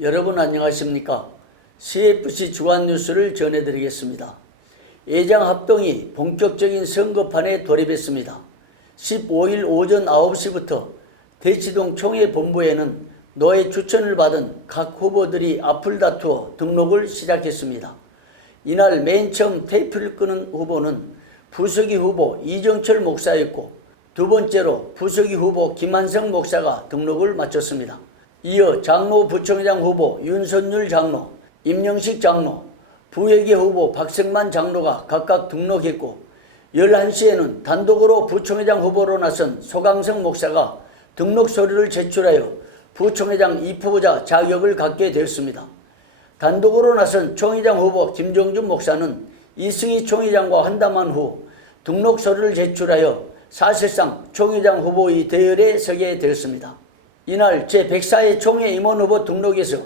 여러분 안녕하십니까? CFC 주간 뉴스를 전해드리겠습니다. 예장합동이 본격적인 선거판에 돌입했습니다. 15일 오전 9시부터 대치동 총회본부에는 노회 추천을 받은 각 후보들이 앞을 다투어 등록을 시작했습니다. 이날 맨 처음 테이프를 끄는 후보는 부서기 후보 이정철 목사였고, 두 번째로 부서기 후보 김한성 목사가 등록을 마쳤습니다. 이어 장로 부총회장 후보 윤선율 장로, 임영식 장로, 부회계 후보 박성만 장로가 각각 등록했고, 11시에는 단독으로 부총회장 후보로 나선 소강성 목사가 등록 서류를 제출하여 부총회장 입후보자 자격을 갖게 되었습니다. 단독으로 나선 총회장 후보 김종준 목사는 이승희 총회장과 환담한 후 등록 서류를 제출하여 사실상 총회장 후보의 대열에 서게 되었습니다. 이날 제104회 총회 임원 후보 등록에서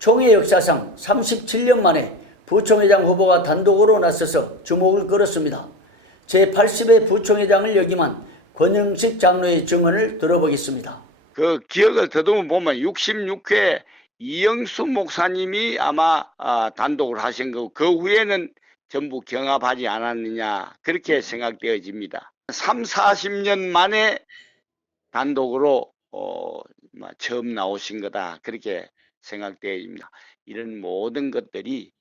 총회 역사상 37년 만에 부총회장 후보가 단독으로 나서서 주목을 끌었습니다. 제80회 부총회장을 역임한 권영식 장로의 증언을 들어보겠습니다. 그 기억을 더듬어 보면 66회 이영수 목사님이 아마 단독을 하신 거고, 그 후에는 전부 경합하지 않았느냐, 그렇게 생각되어집니다. 30-40년 만에 단독으로 처음 나오신 거다, 그렇게 생각되어집니다. 이런 모든 것들이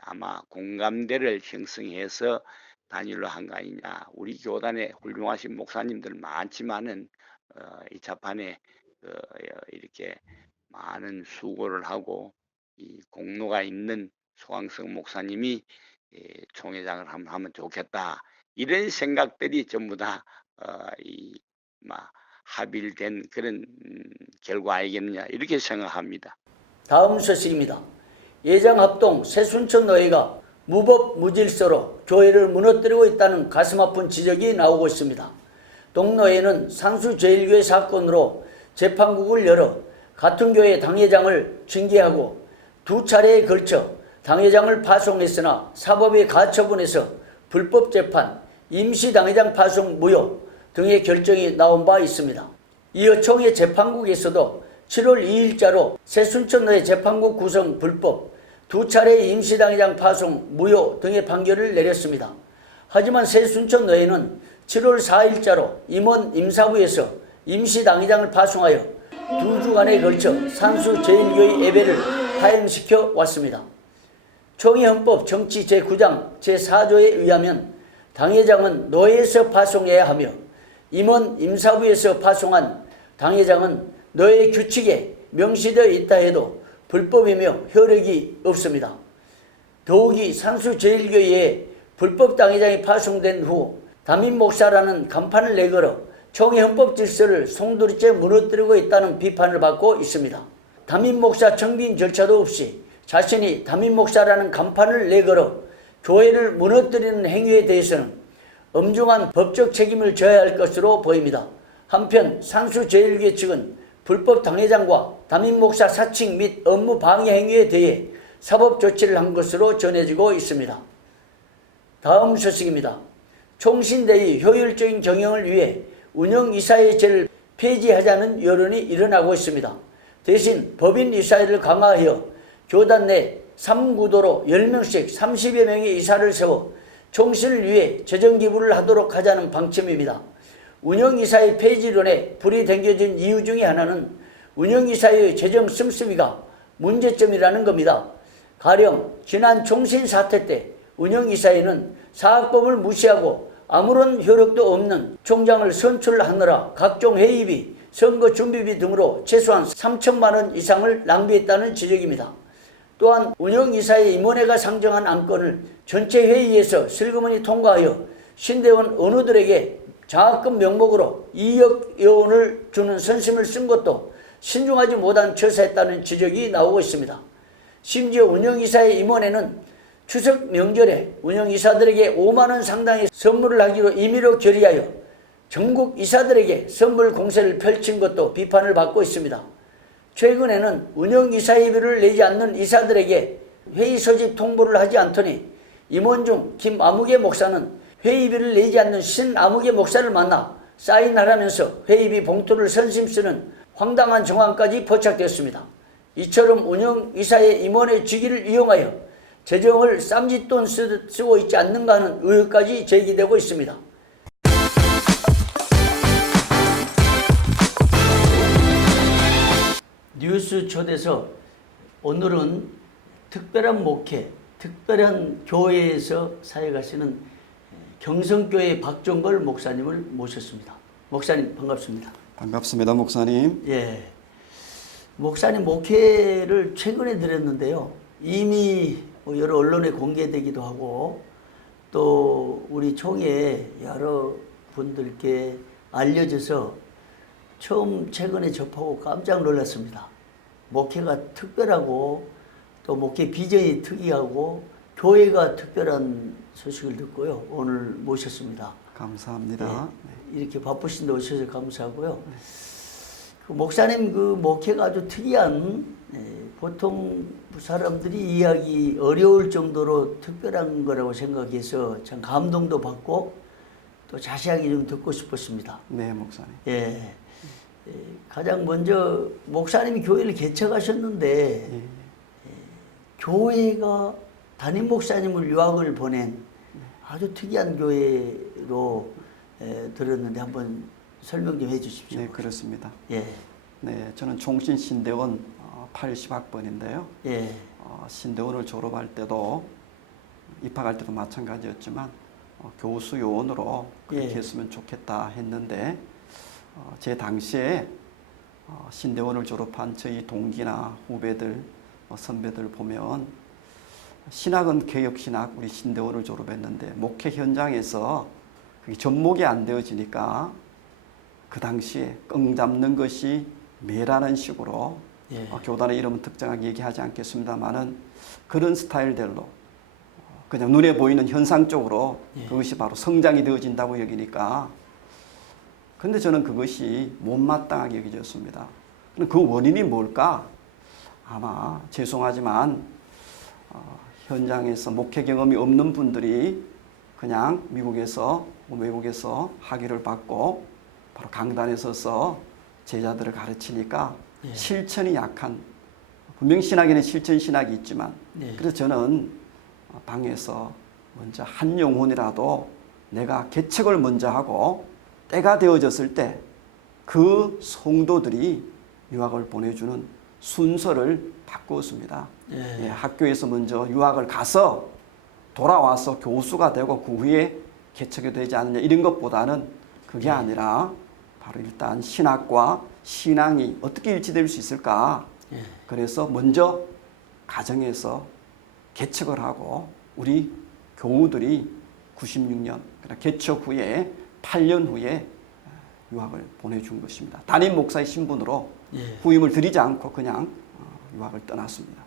아마 공감대를 형성해서 단일로 한 거 아니냐. 우리 교단에 훌륭하신 목사님들 많지만은 이 차판에 이렇게 많은 수고를 하고 이 공로가 있는 소강성 목사님이 총회장을 하면 좋겠다, 이런 생각들이 전부 다 합일된 그런 결과 아니겠느냐, 이렇게 생각합니다. 다음 소식입니다. 예장합동 새순천노회가 무법 무질서로 교회를 무너뜨리고 있다는 가슴 아픈 지적이 나오고 있습니다. 동노회는 상수제일교회 사건으로 재판국을 열어 같은 교회 당회장을 징계하고 두 차례에 걸쳐 당회장을 파송했으나 사법위 가처분에서 불법 재판, 임시 당회장 파송 무효 등의 결정이 나온 바 있습니다. 이어 총회 재판국에서도 7월 2일자로 새순천노회 재판국 구성 불법, 두 차례 임시당회장 파송 무효 등의 판결을 내렸습니다. 하지만 새순천노회는 7월 4일자로 임원 임사부에서 임시당회장을 파송하여 두 주간에 걸쳐 산수제일교회 예배를 파행시켜 왔습니다. 총회헌법 정치 제9장 제4조에 의하면 당회장은 노회에서 파송해야 하며 임원 임사부에서 파송한 당회장은 노회 규칙에 명시되어 있다 해도 불법이며 효력이 없습니다. 더욱이 산수제일교회에 불법 당회장이 파송된 후 담임 목사라는 간판을 내걸어 총회 헌법 질서를 송두리째 무너뜨리고 있다는 비판을 받고 있습니다. 담임 목사 청빙 절차도 없이 자신이 담임 목사라는 간판을 내걸어 교회를 무너뜨리는 행위에 대해서는 엄중한 법적 책임을 져야 할 것으로 보입니다. 한편 산수제일교회 측은 불법 당회장과 담임 목사 사칭 및 업무 방해 행위에 대해 사법 조치를 한 것으로 전해지고 있습니다. 다음 소식입니다. 총신대의 효율적인 경영을 위해 운영이사회 제를 폐지하자는 여론이 일어나고 있습니다. 대신 법인이사회를 강화하여 교단 내 3구도로 10명씩 30여 명의 이사를 세워 총신을 위해 재정기부를 하도록 하자는 방침입니다. 운영이사회 폐지론에 불이 댕겨진 이유 중에 하나는 운영이사회의 재정 씀씀이가 문제점이라는 겁니다. 가령 지난 총신 사태 때 운영이사회는 사학법을 무시하고 아무런 효력도 없는 총장을 선출하느라 각종 회의비, 선거 준비비 등으로 최소한 3천만 원 이상을 낭비했다는 지적입니다. 또한 운영이사회 임원회가 상정한 안건을 전체 회의에서 슬그머니 통과하여 신대원 의원들에게 장학금 명목으로 2억 원을 주는 선심을 쓴 것도 신중하지 못한 처사했다는 지적이 나오고 있습니다. 심지어 운영이사회 임원회는 추석 명절에 운영이사들에게 5만 원 상당의 선물을 하기로 임의로 결의하여 전국 이사들에게 선물 공세를 펼친 것도 비판을 받고 있습니다. 최근에는 운영이사회비를 내지 않는 이사들에게 회의 소집 통보를 하지 않더니 임원 중 김아무개 목사는 회의비를 내지 않는 신아무개 목사를 만나 사인하라면서 회의비 봉투를 선심 쓰는 황당한 정황까지 포착되었습니다. 이처럼 운영이사의 임원의 직위를 이용하여 재정을 쌈짓돈 쓰고 있지 않는가 하는 의혹까지 제기되고 있습니다. 뉴스 초대서 오늘은 특별한 목회, 특별한 교회에서 사역하시는 경성교회 박종걸 목사님을 모셨습니다. 목사님 반갑습니다. 반갑습니다, 목사님. 예, 목사님 목회를 최근에 드렸는데요. 이미 여러 언론에 공개되기도 하고 또 우리 총회 여러 분들께 알려져서 처음 최근에 접하고 깜짝 놀랐습니다. 목회가 특별하고 또 목회 비전이 특이하고 교회가 특별한 소식을 듣고요. 오늘 모셨습니다. 감사합니다. 예, 이렇게 바쁘신데 오셔서 감사하고요. 그 목사님 그 목회가 아주 특이한, 보통 사람들이 이해하기 어려울 정도로 특별한 거라고 생각해서 참 감동도 받고 또 자세하게 좀 듣고 싶었습니다. 네, 목사님. 예. 가장 먼저 목사님이 교회를 개척하셨는데 교회가 담임 목사님을 유학을 보낸 아주 특이한 교회로 들었는데 한번 설명 좀 해주십시오. 네, 그렇습니다. 예. 네, 저는 종신신대원 80학번인데요. 예. 신대원을 졸업할 때도 입학할 때도 마찬가지였지만 교수 요원으로 그렇게 예. 했으면 좋겠다 했는데 제 당시에 신대원을 졸업한 저희 동기나 후배들, 선배들 보면 신학은 개혁신학, 우리 신대원을 졸업했는데 목회 현장에서 그게 접목이 안 되어지니까 그 당시에 끙 잡는 것이 매라는 식으로 예. 교단의 이름은 특정하게 얘기하지 않겠습니다만은 그런 스타일들로 그냥 눈에 보이는 현상적으로 예. 그것이 바로 성장이 되어진다고 여기니까 근데 저는 그것이 못마땅하게 여겨졌습니다. 그 원인이 뭘까? 아마 죄송하지만 현장에서 목회 경험이 없는 분들이 그냥 미국에서 외국에서 학위를 받고 바로 강단에 서서 제자들을 가르치니까 예. 실천이 약한, 분명 신학에는 실천 신학이 있지만 예. 그래서 저는 방에서 먼저 한 영혼이라도 내가 개척을 먼저 하고 때가 되어졌을 때 그 성도들이 유학을 보내주는 순서를 바꾸었습니다. 예. 학교에서 먼저 유학을 가서 돌아와서 교수가 되고 그 후에 개척이 되지 않느냐 이런 것보다는 그게 아니라 바로 일단 신학과 신앙이 어떻게 일치될 수 있을까? 예. 그래서 먼저 가정에서 개척을 하고 우리 교우들이 96년 개척 후에 8년 후에 유학을 보내준 것입니다. 담임 목사의 신분으로 예. 후임을 드리지 않고 그냥 유학을 떠났습니다.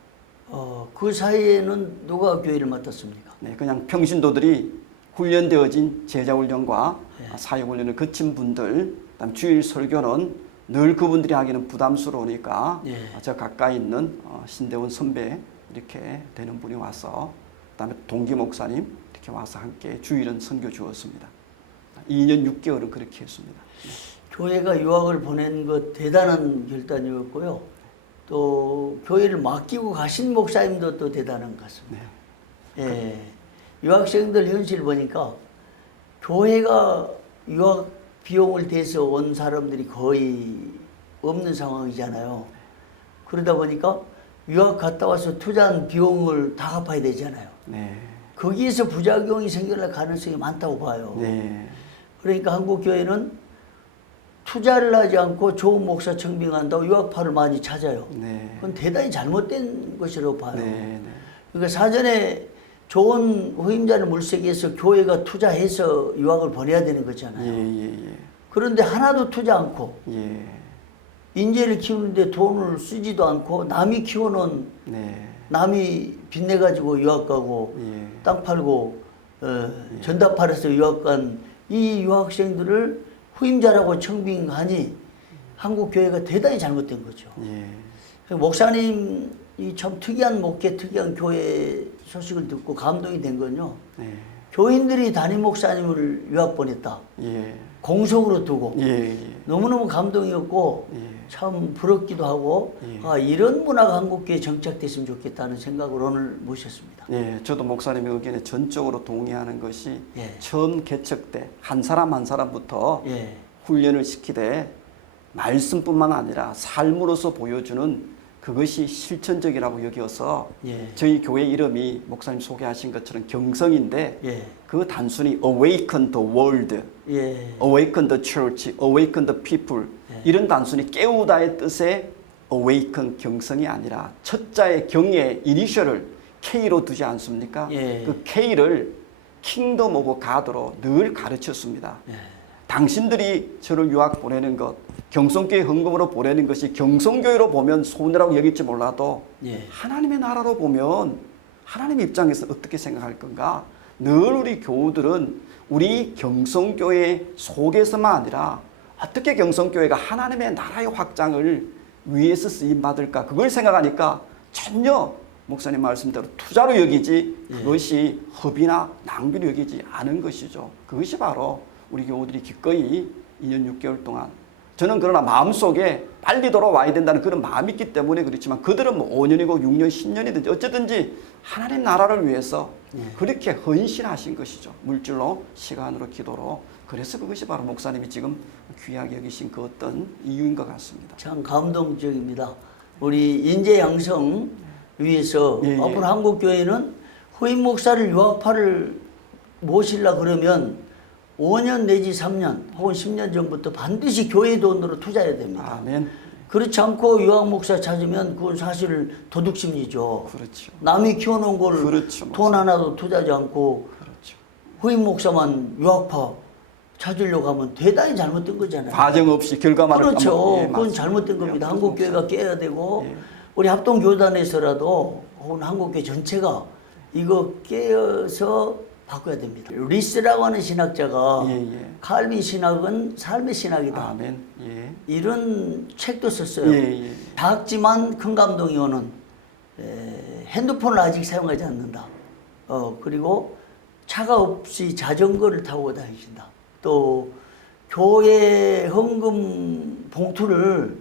그 사이에는 누가 교회를 맡았습니까? 네, 그냥 평신도들이 훈련되어진 제자훈련과 예. 사역훈련을 거친 분들, 그다음 주일 설교는 늘 그분들이 하기는 부담스러우니까 예. 저 가까이 있는 신대원 선배 이렇게 되는 분이 와서 그다음에 동기 목사님 이렇게 와서 함께 주일은 선교 주었습니다. 2년 6개월은 그렇게 했습니다. 교회가 유학을 보낸 것 대단한 결단이었고요. 또 교회를 맡기고 가신 목사님도 또 대단한 것 같습니다. 네. 예. 유학생들 현실 보니까 교회가 유학 비용을 대서 온 사람들이 거의 없는 상황이잖아요. 그러다 보니까 유학 갔다 와서 투자한 비용을 다 갚아야 되잖아요. 네. 거기에서 부작용이 생겨날 가능성이 많다고 봐요. 네. 그러니까 한국 교회는 투자를 하지 않고 좋은 목사 청빙한다고 유학파를 많이 찾아요. 네. 그건 대단히 잘못된 것이라고 봐요. 네. 네. 그러니까 사전에 좋은 후임자를 물색해서 교회가 투자해서 유학을 보내야 되는 거잖아요. 예. 그런데 하나도 투자 않고 예. 인재를 키우는데 돈을 쓰지도 않고 남이 키워놓은 네. 남이 빚내가지고 유학 가고 예. 땅 팔고 전답 팔아서 유학 간 이 유학생들을 후임자라고 청빙하니 한국 교회가 대단히 잘못된 거죠. 예. 목사님이 참 특이한 목회, 특이한 교회 소식을 듣고 감동이 된 건요. 네. 교인들이 담임 목사님을 유학 보냈다. 예. 공석으로 두고 예, 예. 너무너무 감동이었고 예. 참 부럽기도 하고 예. 아, 이런 문화가 한국교회에 정착됐으면 좋겠다는 생각으로 오늘 모셨습니다. 예, 저도 목사님의 의견에 전적으로 동의하는 것이 예. 처음 개척 때 한 사람 한 사람부터 예. 훈련을 시키되 말씀뿐만 아니라 삶으로서 보여주는 그것이 실천적이라고 여겨서 예. 저희 교회 이름이 목사님 소개하신 것처럼 경성인데 예. 그 단순히 awaken the world, 예. awaken the church, awaken the people 이런 단순히 깨우다의 뜻의 awaken 경성이 아니라 첫자의 경의 이니셜을 K로 두지 않습니까? 예. 그 K를 킹덤 오브 가드로 늘 가르쳤습니다. 예. 당신들이 저를 유학 보내는 것, 경성교회 헌금으로 보내는 것이 경성교회로 보면 손해라고 여길지 몰라도 예. 하나님의 나라로 보면 하나님 입장에서 어떻게 생각할 건가? 늘 우리 교우들은 우리 경성교회 속에서만 아니라 어떻게 경성교회가 하나님의 나라의 확장을 위해서 쓰임받을까? 그걸 생각하니까 전혀 목사님 말씀대로 투자로 여기지 그것이 허비나 낭비로 여기지 않은 것이죠. 그것이 바로 우리 교우들이 기꺼이 2년 6개월 동안 저는 그러나 마음속에 빨리 돌아와야 된다는 그런 마음이 있기 때문에 그렇지만 그들은 뭐 5년이고 6년, 10년이든지 어쨌든지 하나님 나라를 위해서 그렇게 헌신하신 것이죠. 물질로, 시간으로, 기도로. 그래서 그것이 바로 목사님이 지금 귀하게 여기신 그 어떤 이유인 것 같습니다. 참 감동적입니다. 우리 인재 양성 위해서 예, 예. 앞으로 한국교회는 후임 목사를 유학파를 모시려 그러면 5년 내지 3년 혹은 10년 전부터 반드시 교회 돈으로 투자해야 됩니다. 아멘. 그렇지 않고 유학 목사 찾으면 그건 사실 도둑심리죠. 그렇죠. 남이 키워놓은 걸 그렇죠, 돈 하나도 투자하지 않고 그렇죠. 후임 목사만 유학파 찾으려고 하면 대단히 잘못된 거잖아요. 과정 없이 결과만을 그렇죠. 까먹- 예, 그건 맞습니다. 잘못된 예, 겁니다. 그렇죠. 한국교회가 깨야 되고 예. 우리 합동교단에서라도 혹은 한국교회 전체가 이거 깨어서 바꿔야 됩니다. 리스라고 하는 신학자가 예, 예. 칼빈 신학은 삶의 신학이다. 아멘. 예. 이런 책도 썼어요. 예, 예. 작지만 큰 감동이 오는 핸드폰을 아직 사용하지 않는다. 그리고 차가 없이 자전거를 타고 다니신다. 또 교회 헌금 봉투를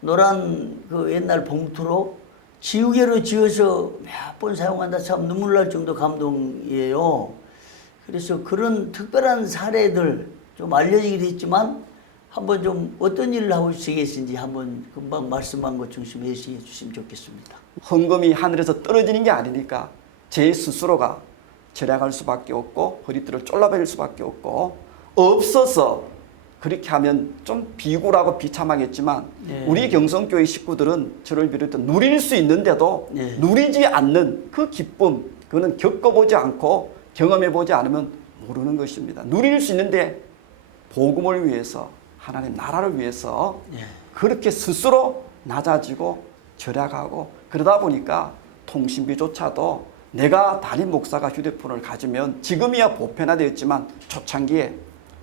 노란 그 옛날 봉투로 지우개로 지어서 몇 번 사용한다. 참 눈물 날 정도 감동이에요. 그래서 그런 특별한 사례들 좀 알려지기도 했지만 한번 좀 어떤 일을 하고 계신지 한번 금방 말씀한 것 중심에 예시해 주시면 좋겠습니다. 헌금이 하늘에서 떨어지는 게 아니니까 제 스스로가 절약할 수밖에 없고 허리띠를 쫄라버릴 수밖에 없고 없어서 그렇게 하면 좀 비굴하고 비참하겠지만 예. 우리 경성교회 식구들은 저를 비롯해 누릴 수 있는데도 예. 누리지 않는 그 기쁨 그거는 겪어보지 않고 경험해보지 않으면 모르는 것입니다. 누릴 수 있는데 복음을 위해서 하나님 나라를 위해서 예. 그렇게 스스로 낮아지고 절약하고 그러다 보니까 통신비조차도 내가 담임 목사가 휴대폰을 가지면 지금이야 보편화되었지만 초창기에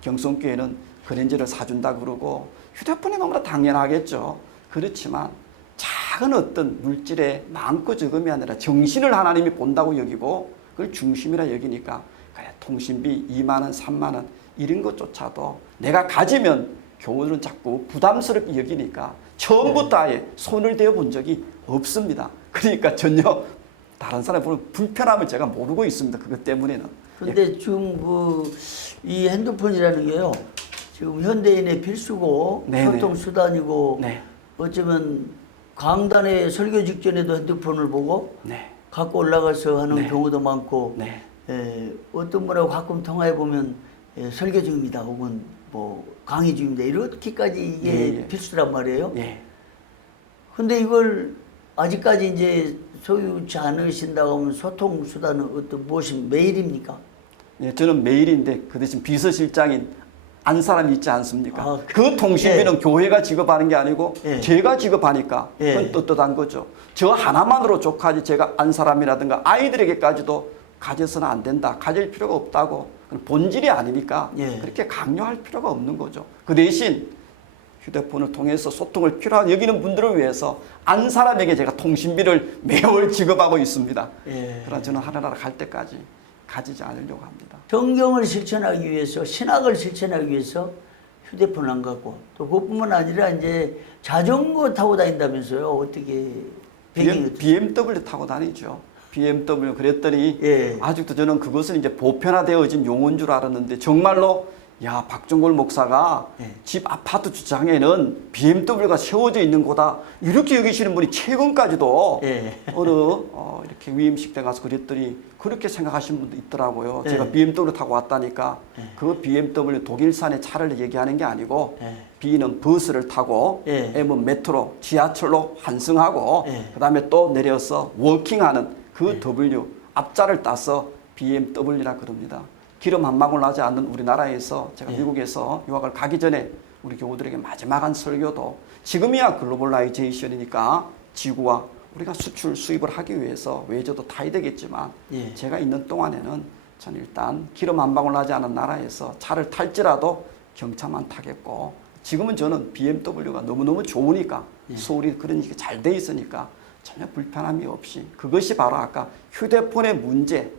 경성교회는 그랜저를 사준다 그러고 휴대폰이 너무나 당연하겠죠. 그렇지만 작은 어떤 물질의 많고 적음이 아니라 정신을 하나님이 본다고 여기고 그걸 중심이라 여기니까 그래 통신비 2만 원, 3만 원 이런 것조차도 내가 가지면 교우들은 자꾸 부담스럽게 여기니까 처음부터 아예 손을 대어 본 적이 없습니다. 그러니까 전혀 다른 사람 보면 불편함을 제가 모르고 있습니다. 그것 때문에는. 근데 지금 이 핸드폰이라는 게요. 지금 현대인의 필수고 네네. 소통 수단이고 네. 어쩌면 강단에 설교 직전에도 핸드폰을 보고 네. 갖고 올라가서 하는 네. 경우도 많고 네. 어떤 분하고 가끔 통화해 보면 설교 중입니다 혹은 뭐 강의 중입니다 이렇게까지 이게 예. 필수란 말이에요. 예. 근데 이걸 아직까지 이제 소유치 않으신다고 하면 소통 수단은 어떤 무엇이 메일입니까? 예, 저는 메일인데 그 대신 비서실장인 안 사람이 있지 않습니까? 아, 그 통신비는 예. 교회가 지급하는 게 아니고 예. 제가 지급하니까 예. 그건 떳떳한 거죠. 저 하나만으로 족하지 제가 안 사람이라든가 아이들에게까지도 가져서는 안 된다. 가질 필요가 없다고. 그건 본질이 아니니까 예. 그렇게 강요할 필요가 없는 거죠. 그 대신 휴대폰을 통해서 소통을 필요한 여기는 분들을 위해서 안 사람에게 제가 통신비를 매월 지급하고 있습니다. 예. 그러나 저는 하나나라 갈 때까지 가지지 않으려고 합니다. 성경을 실천하기 위해서 신학을 실천하기 위해서 휴대폰 안 갖고 또 그것뿐만 아니라 이제 자전거 타고 다닌다면서요. 어떻게 BMW 타고 다니죠. BMW 그랬더니 예. 아직도 저는 그것은 이제 보편화되어진 용어인 줄 알았는데 정말로 야 박종골 목사가 예. 집 아파트 주차장에는 BMW가 세워져 있는 거다 이렇게 여기시는 분이 최근까지도 예. 이렇게 위임식 때 가서 그랬더니 그렇게 생각하시는 분도 있더라고요. 예. 제가 BMW 타고 왔다니까 예. 그 BMW 독일산의 차를 얘기하는 게 아니고 예. B는 버스를 타고 예. M은 메트로 지하철로 환승하고 예. 그다음에 또 내려서 워킹하는 그 W 앞자를 따서 BMW라 그럽니다. 기름 한 방울 나지 않는 우리나라에서 제가 예. 미국에서 유학을 가기 전에 우리 교우들에게 마지막 한 설교도 지금이야 글로벌라이제이션이니까 지구와 우리가 수출 수입을 하기 위해서 외저도 타야 되겠지만 예. 제가 있는 동안에는 전 일단 기름 한 방울 나지 않은 나라에서 차를 탈지라도 경차만 타겠고 지금은 저는 BMW가 너무너무 좋으니까 예. 소울이 그런 게 잘 돼 있으니까 전혀 불편함이 없이 그것이 바로 아까 휴대폰의 문제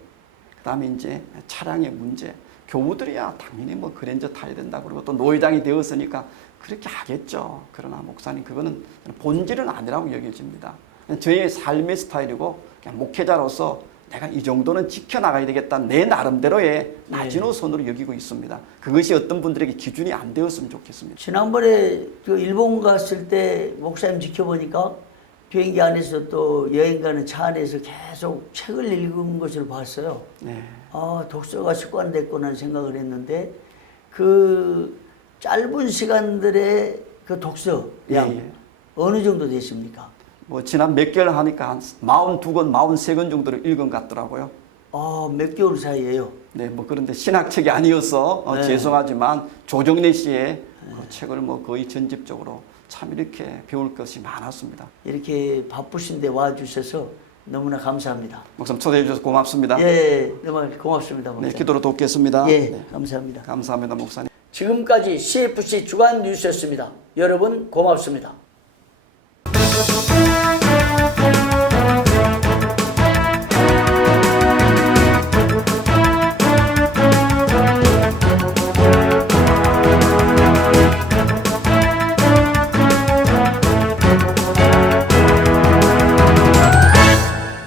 그다음에 이제 차량의 문제 교우들이야 당연히 뭐 그랜저 타야 된다 그리고 또 노회장이 되었으니까 그렇게 하겠죠. 그러나 목사님 그거는 본질은 아니라고 여겨집니다. 저의 삶의 스타일이고 그냥 목회자로서 내가 이 정도는 지켜나가야 되겠다 내 나름대로의 마지노선으로 여기고 있습니다. 그것이 어떤 분들에게 기준이 안 되었으면 좋겠습니다. 지난번에 그 일본 갔을 때 목사님 지켜보니까 비행기 안에서 또 여행 가는 차 안에서 계속 책을 읽은 것을 봤어요. 네. 아, 독서가 습관됐구나 하는 생각을 했는데 그 짧은 시간들의 그 독서 양 예, 예. 어느 정도 되십니까? 뭐 지난 몇 개월 하니까 한 42권, 43권 정도를 읽은 것 같더라고요. 몇 개월 사이에요. 네, 뭐 그런데 신학책이 아니어서 네. 죄송하지만 조정래 씨의 그 책을 뭐 거의 전집적으로 참 이렇게 배울 것이 많았습니다. 이렇게 바쁘신데 와주셔서 너무나 감사합니다. 목사님 초대해 주셔서 고맙습니다. 예, 정말 고맙습니다. 목사님. 네, 기도로 돕겠습니다. 예, 네, 감사합니다. 감사합니다, 목사님. 지금까지 CFC 주간 뉴스였습니다. 여러분 고맙습니다.